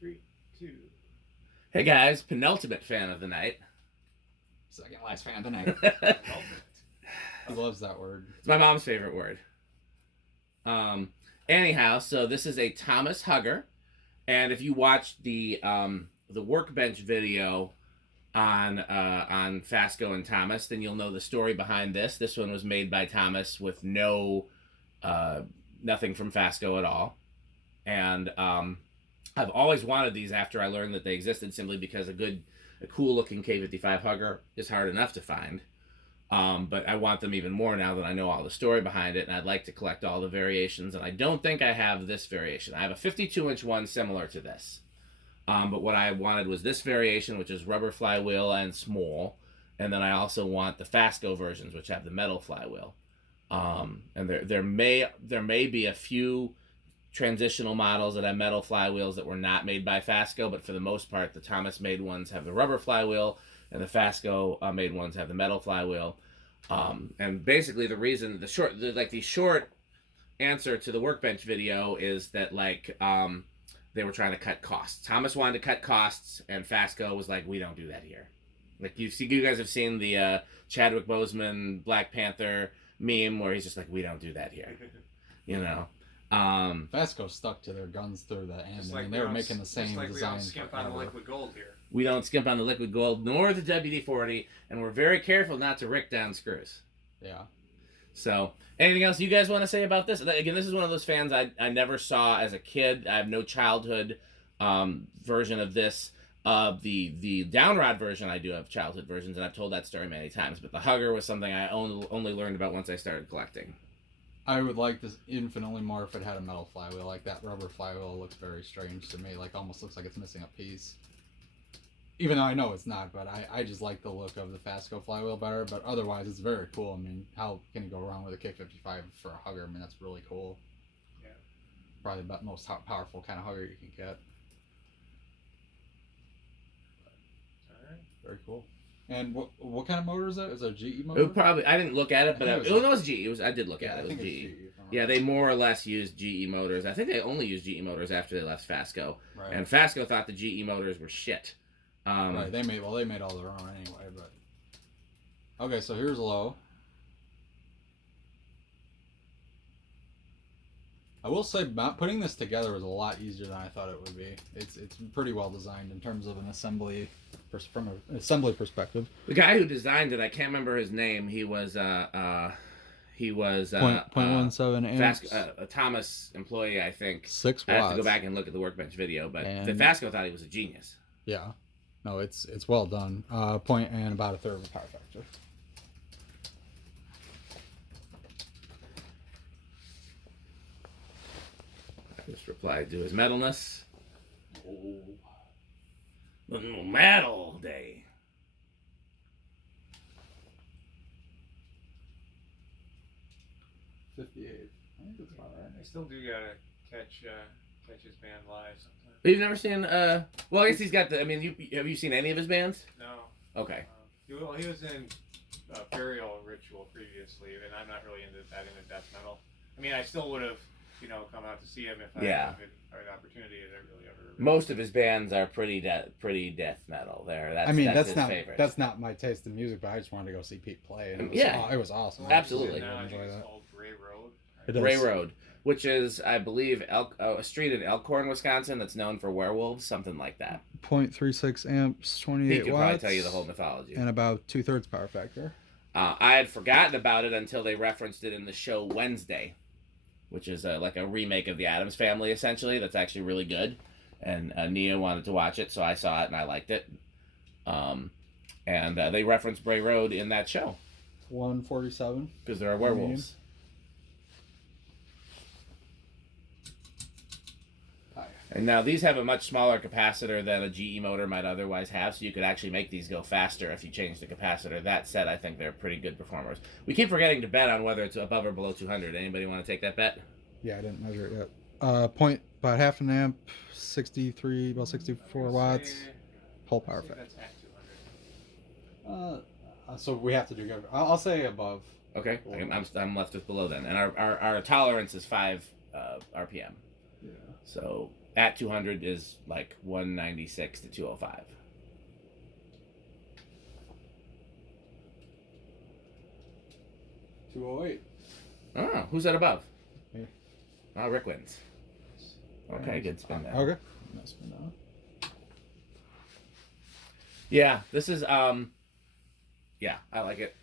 3, 2. Hey guys, penultimate fan of the night. Second last fan of the night. He loves that word. It's my mom's favorite word. Anyhow, so this is a Thomas Hugger, and if you watched the workbench video on FASCO and Thomas, then you'll know the story behind this. This one was made by Thomas with nothing from FASCO at all, and I've always wanted these after I learned that they existed, simply because a cool looking K55 Hugger is hard enough to find. But I want them even more now that I know all the story behind it, and I'd like to collect all the variations, and I don't think I have this variation. I have a 52-inch one similar to this. But what I wanted was this variation, which is rubber flywheel and small, and then I also want the FASCO versions, which have the metal flywheel. And there may be a few transitional models that have metal flywheels that were not made by FASCO, but for the most part, the Thomas made ones have the rubber flywheel, and the FASCO made ones have the metal flywheel. And basically the reason, the short answer to the workbench video is that they were trying to cut costs. Thomas wanted to cut costs, and FASCO was like, we don't do that here. Like you guys have seen the Chadwick Boseman Black Panther meme where he's just like, we don't do that here. You know. FASCO stuck to their guns through the end. I mean, they were making the same design. We don't skimp on the liquid gold here. We don't skimp on the liquid gold nor the WD-40, and we're very careful not to rick down screws. Yeah. So, anything else you guys want to say about this? Again, this is one of those fans I never saw as a kid. I have no childhood version of this. The downrod version, I do have childhood versions, and I've told that story many times. But the Hugger was something I only learned about once I started collecting. I would like this infinitely more if it had a metal flywheel. Like that rubber flywheel looks very strange to me. Like almost looks like it's missing a piece. Even though I know it's not, but I just like the look of the FASCO flywheel better. But otherwise, it's very cool. I mean, how can you go wrong with a K55 for a Hugger? I mean, that's really cool. Yeah. Probably the most powerful kind of Hugger you can get. Alright. Very cool. And what kind of motor is that? Is it a GE motor? I didn't look at it, but it was GE. I did look at it. It was GE. Yeah, they more or less used GE motors. I think they only used GE motors after they left FASCO. Right. And FASCO thought the GE motors were shit. Right, they made all their own anyway, but okay, so here's low. I will say putting this together was a lot easier than I thought it would be. It's pretty well designed in terms of an assembly from an assembly perspective. The guy who designed it, I can't remember his name. He was 0.17 amps. A Thomas employee, I think. 6 watts. I have to go back and look at the workbench video, but the FASCO thought he was a genius. Yeah. No, it's well done. Point and about a third of a power factor. I just replied to his metalness. Oh, the metal day. $58. I think it's about right. I still do gotta catch his band live sometimes. But you've never seen, well, I guess he's got the, I mean, have you seen any of his bands? No. Okay. He was in Burial Ritual previously, and I'm not really into death metal. I mean, I still would have, come out to see him if I had an opportunity that I really ever. Most of his bands are pretty death metal. That's his favorite. That's not my taste in music, but I just wanted to go see Pete play, and it was awesome. Absolutely. Now I think it's called Gray Road. Gray Road, which is, I believe, a street in Elkhorn, Wisconsin that's known for werewolves, something like that. 0.36 amps, 28 watts. He could probably tell you the whole mythology. And about 2/3 power factor. I had forgotten about it until they referenced it in the show Wednesday, which is like a remake of The Addams Family, essentially. That's actually really good. And Nia wanted to watch it, so I saw it and I liked it. And they referenced Bray Road in that show. 147. Because there are werewolves. And now these have a much smaller capacitor than a GE motor might otherwise have, so you could actually make these go faster if you change the capacitor. That said, I think they're pretty good performers. We keep forgetting to bet on whether it's above or below 200. Anybody want to take that bet? Yeah, I didn't measure it yet. About half an amp, about 64 watts. Whole power factor. So we have to do good. I'll say above. Okay, I'm left with below then. And our tolerance is 5 RPM. Yeah. So at 200 is like 196 to 205. $208. Oh, who's that above? Me. Oh, Rick wins. Okay, good spin there. Okay. No spin that. Yeah, this is yeah, I like it.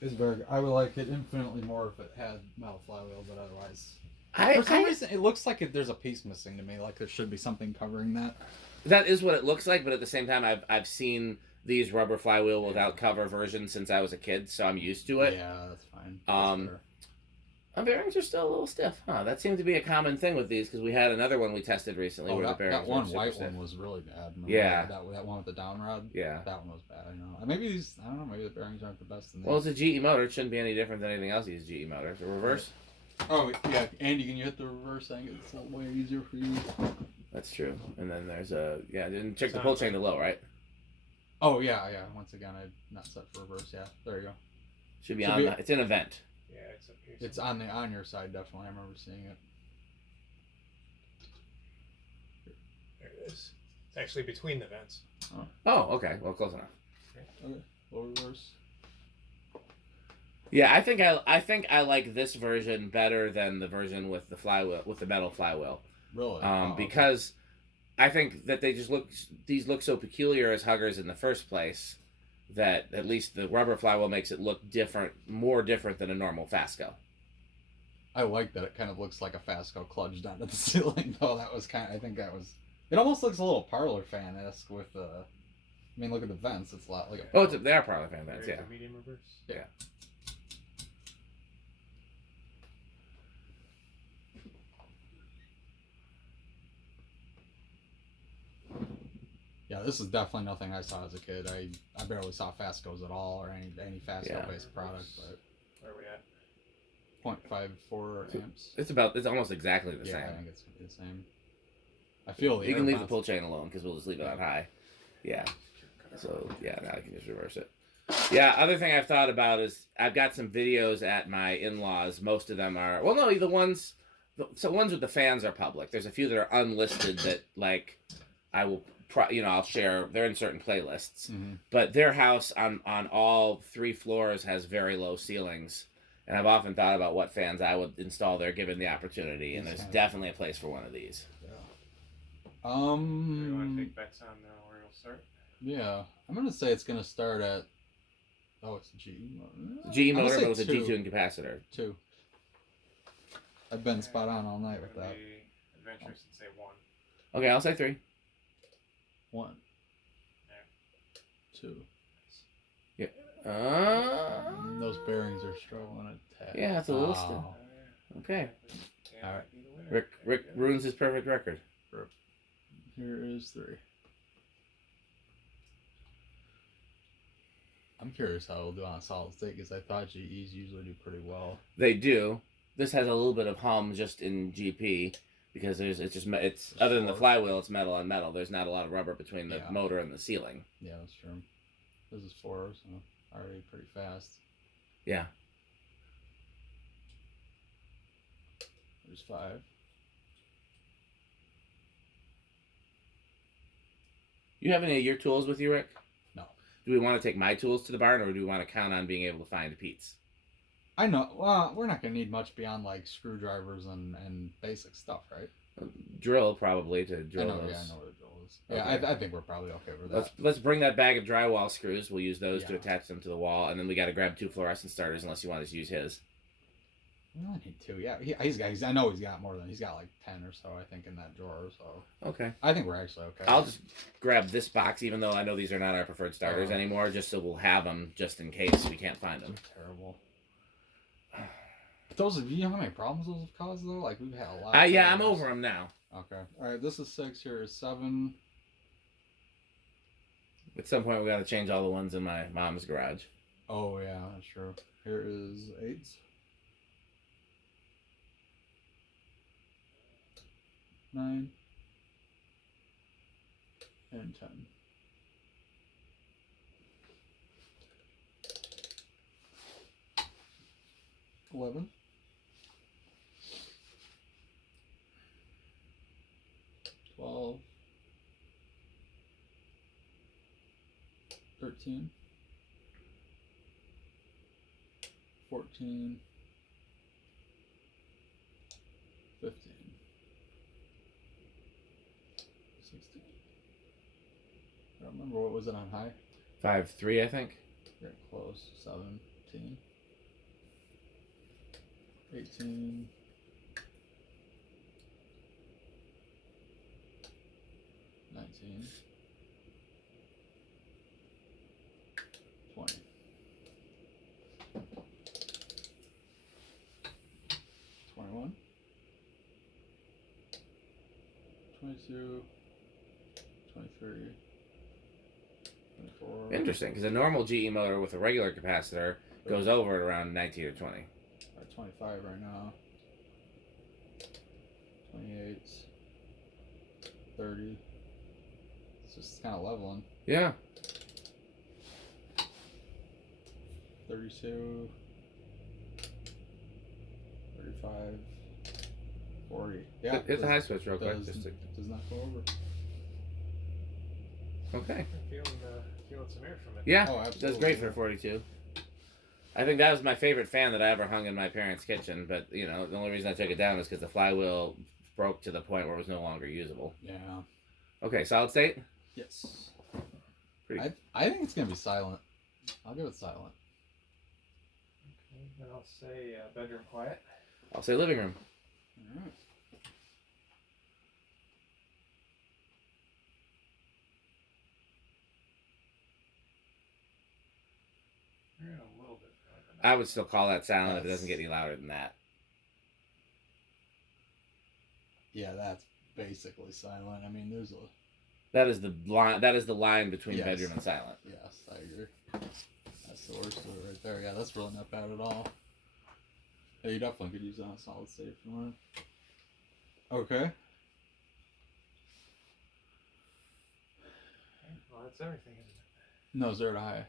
It's very good. I would like it infinitely more if it had metal flywheel, but otherwise, For some reason, it looks like there's a piece missing to me. Like there should be something covering that. That is what it looks like, but at the same time, I've seen these rubber flywheel without cover versions since I was a kid, so I'm used to it. Yeah, that's fine. The bearings are still a little stiff, huh? That seemed to be a common thing with these because we had another one we tested recently where the bearings that one were super white stiff. one was really bad. Remember Yeah. That one with the downrod. Yeah. That one was bad. I know. Maybe these. I don't know. Maybe the bearings aren't the best in these. Well, it's a GE motor. It shouldn't be any different than anything else these GE motors. A reverse. Oh yeah, Andy, can you hit the reverse thing? It's a little way easier for you. That's true. And then there's a and check the pull chain to low, right? Oh yeah. Once again, I not set for reverse. Yeah, there you go. Should be on. It's an event. Yeah, it's up here. It's on your side definitely. I remember seeing it. There it is. It's actually between the vents. Oh, okay. Well, close enough. Okay, low reverse. Yeah, I think I like this version better than the version with the flywheel, with the metal flywheel. Really? Because I think that these look so peculiar as huggers in the first place that at least the rubber flywheel makes it look different, more different than a normal FASCO. I like that it kind of looks like a FASCO clutched onto the ceiling though. It almost looks a little parlourfan-esque with the. I mean, look at the vents. It's a lot like a. They are parlourfan vents, yeah. A medium reverse. Yeah. Yeah, this is definitely nothing I saw as a kid. I barely saw FASCOs at all or any FASCO-based product, but. Where are we at? 0.54 amps. It's almost exactly the Yeah, same. I think it's the same. I feel You can leave the pull chain alone because we'll just leave it on high. Yeah. So yeah, now I can just reverse it. Yeah. Other thing I've thought about is I've got some videos at my in-laws. Most of them are the ones with the fans are public. There's a few that are unlisted that like I will I'll share. They're in certain playlists. Mm-hmm. But their house on all 3 floors has very low ceilings. And I've often thought about what fans I would install there given the opportunity, and there's definitely a place for one of these. Do you want to take bets on where you'll start? Yeah, I'm gonna say it's gonna start at. Oh, it's a GE motor. GE motor, but with a detuned capacitor. 2. I've been spot on all night with that. Adventurous and say 1. Okay, I'll say 3. 1. Yeah. 2. Yeah. Those bearings are struggling a tad. Yeah, it's a little still. Okay. All right. Rick ruins his perfect record. Here is 3. I'm curious how it'll do on a solid state because I thought GEs usually do pretty well. They do. This has a little bit of hum just in GP because it's other than the flywheel, it's metal on metal. There's not a lot of rubber between the motor and the ceiling. Yeah, that's true. This is 4, so already pretty fast. Yeah. There's 5. You have any of your tools with you, Rick? No. Do we want to take my tools to the barn, or do we want to count on being able to find Pete's? I know. Well, we're not gonna need much beyond like screwdrivers and basic stuff, right? Drill probably to drill those. Yeah, I know what a drill is. Okay. Yeah, I think we're probably okay with that. Let's bring that bag of drywall screws. We'll use those to attach them to the wall, and then we got to grab 2 fluorescent starters unless you want us to use his. We only need 2. Yeah, I know he's got more than he's got like 10 or so. I think in that drawer. So okay. I think we're actually okay. I'll just grab this box, even though I know these are not our preferred starters anymore, just so we'll have them just in case we can't find them. Terrible. Those of you know how many problems those have caused though? Like we've had a lot. Yeah, I'm over them now. Okay. All right. This is 6. Here is 7. At some point, we got to change all the ones in my mom's garage. Oh yeah, that's true. Here is 8. 9 and 10. 11. 12. 13, 14, 15, 16. I don't remember, what was it on high? 5'3", I think. Very close. 17, 18, 19, 20. 21, 22, 23, 24. Interesting, because a normal GE motor with a regular capacitor goes over at around 19 or 20. 25 right now. 28, 30. It's just kind of leveling. Yeah. 32, 35, 40. Yeah. Hit the high switch real quick. Does not go over. Okay. I'm feeling some air from it. Yeah, Oh, that's absolutely, great yeah. for 42. I think that was my favorite fan that I ever hung in my parents' kitchen, but, you know, the only reason I took it down is because the flywheel broke to the point where it was no longer usable. Yeah. Okay, solid state? Yes. Pretty. I think it's going to be silent. I'll give it silent. Okay, then I'll say bedroom quiet. I'll say living room. All right. You're in a little bit. I would still call that silent if it doesn't get any louder than that. Yeah, that's basically silent. I mean, there's a... That is the line. That is the line between Yes. bedroom and silent. Yes, I agree. That's the worst of it right there. Yeah, that's really not bad at all. Yeah, you definitely could use that on solid state if you want. Okay. Well, that's everything, isn't it? No, 0 to high.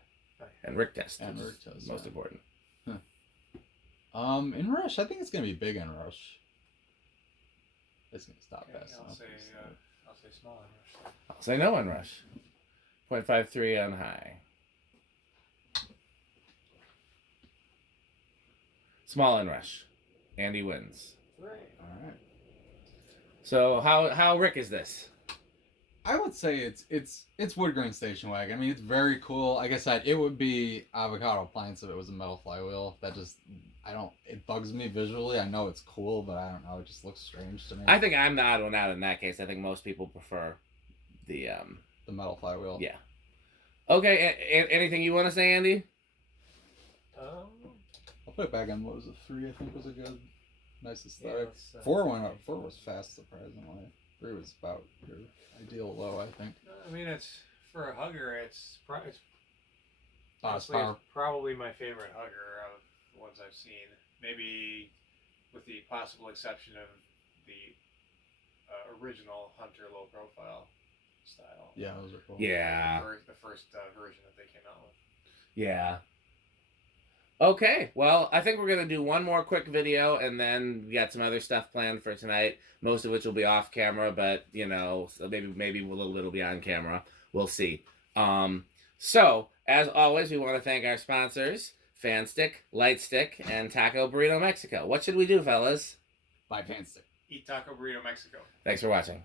And Rick test. And is Rick test, most yeah. important. In rush, I think it's gonna be big in rush. It's gonna stop Okay, fast I'll enough. say small and rush. I'll say no on rush. 0.53 on high. Small and rush. Andy wins. Right. All right. So how Rick is this? I would say it's wood grain station wagon. I mean, it's very cool. Like I said, it would be avocado appliance if it was a metal flywheel. That just, it bugs me visually. I know it's cool, but I don't know. It just looks strange to me. I think I'm the odd one out in that case. I think most people prefer the metal flywheel. Yeah. Okay. Anything you want to say, Andy? I'll put it back on. What was it? 3? I think was a good, nice aesthetic. Yeah, 4 went up. 4 was fast, surprisingly. 3 was about your ideal low, I think. I mean, it's for a hugger. It's It's honestly, power. it's probably my favorite hugger of the ones I've seen. Maybe with the possible exception of the original Hunter low profile style. Yeah, those are cool. Yeah. The first version that they came out with. Yeah. Okay, well, I think we're going to do one more quick video, and then we got some other stuff planned for tonight, most of which will be off camera, but, you know, so maybe a little bit will be on camera. We'll see. So, as always, we want to thank our sponsors, Fanstick, Lightstick, and Taco Burrito Mexico. What should we do, fellas? By Fanstick. Eat Taco Burrito Mexico. Thanks for watching.